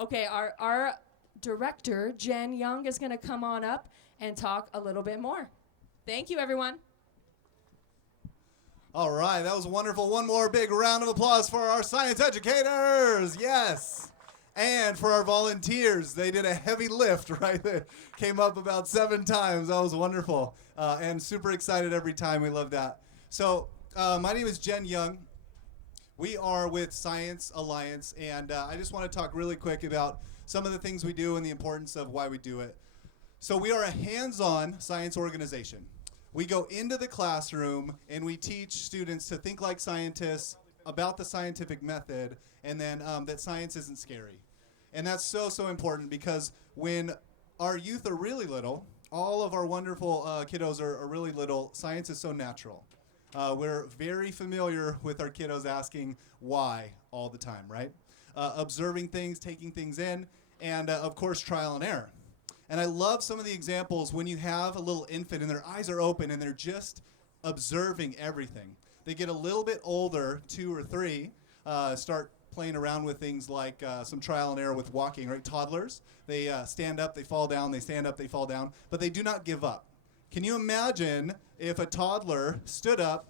Okay, our director, Jen Young, is going to come on up and talk a little bit more. Thank you, everyone. All right, that was wonderful. One more big round of applause for our science educators. Yes. And for our volunteers. They did a heavy lift, right? They came up about 7 times. That was wonderful. And super excited every time. We love that. So my name is Jen Young. We are with Science Alliance, and I just want to talk really quick about some of the things we do and the importance of why we do it. So we are a hands-on science organization. We go into the classroom and we teach students to think like scientists about the scientific method, and then that science isn't scary. And that's so, so important, because when our youth are really little, all of our wonderful kiddos are really little, science is so natural. We're very familiar with our kiddos asking why all the time, right? Observing things, taking things in, and of course, trial and error. And I love some of the examples when you have a little infant and their eyes are open and they're just observing everything. They get a little bit older, 2 or 3, start playing around with things like some trial and error with walking, right? Toddlers, they stand up, they fall down, they stand up, they fall down, but they do not give up. Can you imagine if a toddler stood up,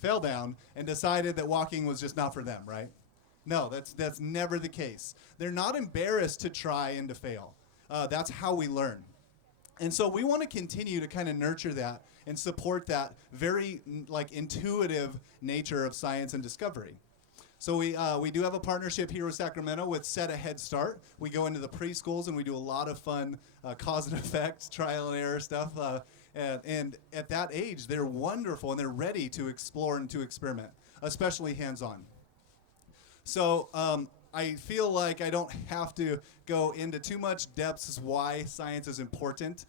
fell down, and decided that walking was just not for them, right? No, that's never the case. They're not embarrassed to try and to fail. That's how we learn. And so we want to continue to kind of nurture that and support that very intuitive nature of science and discovery. So we do have a partnership here with Sacramento with Set a Head Start. We go into the preschools and we do a lot of fun cause and effect, trial and error stuff. And at that age, they're wonderful and they're ready to explore and to experiment, especially hands-on. So I feel like I don't have to go into too much depth as why science is important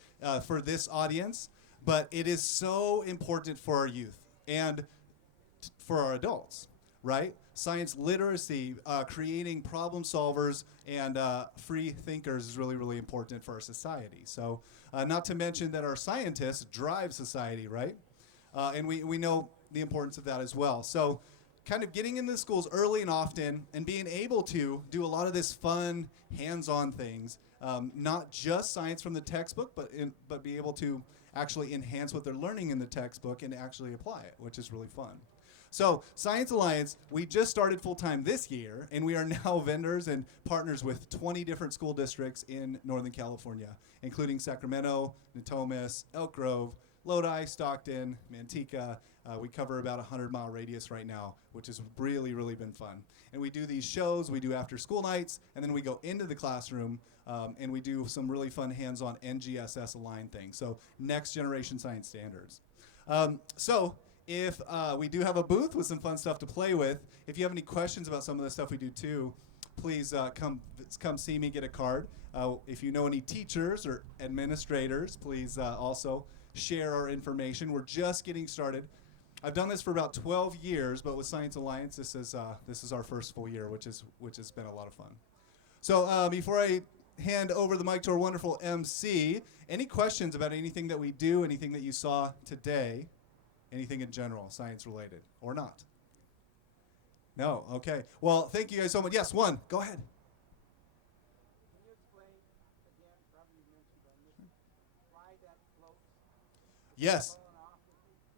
for this audience, but it is so important for our youth and for our adults, right? Science literacy, creating problem solvers and free thinkers is really, really important for our society. So not to mention that our scientists drive society, right? And we know the importance of that as well. So kind of getting into the schools early and often and being able to do a lot of this fun, hands-on things, not just science from the textbook, but be able to actually enhance what they're learning in the textbook and actually apply it, which is really fun. So Science Alliance, we just started full-time this year, and we are now vendors and partners with 20 different school districts in Northern California, including Sacramento, Natomas, Elk Grove, Lodi, Stockton, Manteca. We cover about a 100-mile radius right now, which has really, really been fun. And we do these shows, we do after-school nights, and then we go into the classroom, and we do some really fun hands-on NGSS-aligned things, so Next Generation Science Standards. If we do have a booth with some fun stuff to play with, if you have any questions about some of the stuff we do too, please come see me, get a card. If you know any teachers or administrators, please also share our information. We're just getting started. I've done this for about 12 years, but with Science Alliance, this is our first full year, which has been a lot of fun. So before I hand over the mic to our wonderful MC, any questions about anything that we do, anything that you saw today? Anything in general, science related, or not? No? Okay. Well, thank you guys so much. Yes, one. Go ahead. Can you explain again, probably you mentioned, but I missed why that floats? Yes. Falling off,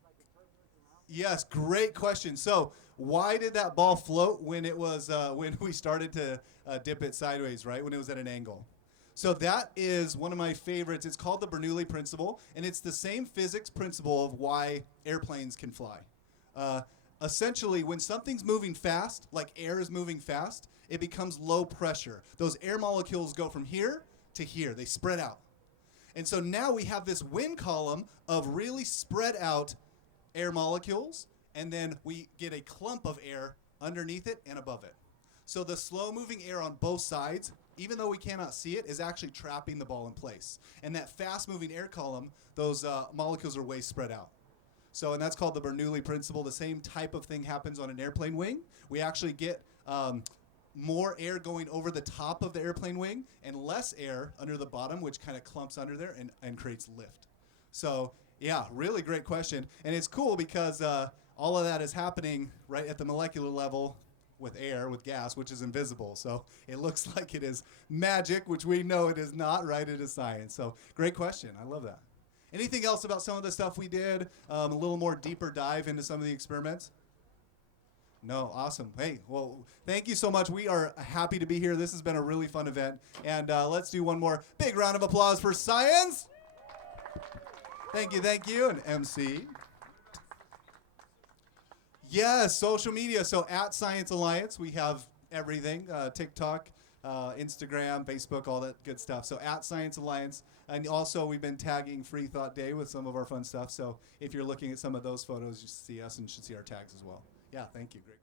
like a turbulence around? Yes, great question. So why did that ball float when it was when we started to dip it sideways, right? When it was at an angle? So that is one of my favorites. It's called the Bernoulli principle, and it's the same physics principle of why airplanes can fly. Essentially, when something's moving fast, like air is moving fast, it becomes low pressure. Those air molecules go from here to here. They spread out. And so now we have this wind column of really spread out air molecules, and then we get a clump of air underneath it and above it. So the slow-moving air on both sides, even though we cannot see it, is actually trapping the ball in place. And that fast-moving air column, those molecules are way spread out. So, and that's called the Bernoulli principle. The same type of thing happens on an airplane wing. We actually get more air going over the top of the airplane wing and less air under the bottom, which kind of clumps under there and creates lift. So, yeah, really great question. And it's cool because all of that is happening right at the molecular level with air, with gas, which is invisible. So it looks like it is magic, which we know it is not, right? It is science. So great question. I love that. Anything else about some of the stuff we did? A little more deeper dive into some of the experiments? No, awesome. Hey, well, thank you so much. We are happy to be here. This has been a really fun event. And let's do one more big round of applause for science. Thank you, and MC. Yes, social media. So at Science Alliance, we have everything, TikTok, Instagram, Facebook, all that good stuff. So at Science Alliance. And also, we've been tagging Freethought Day with some of our fun stuff. So if you're looking at some of those photos, you see us and should see our tags as well. Yeah, thank you. Great.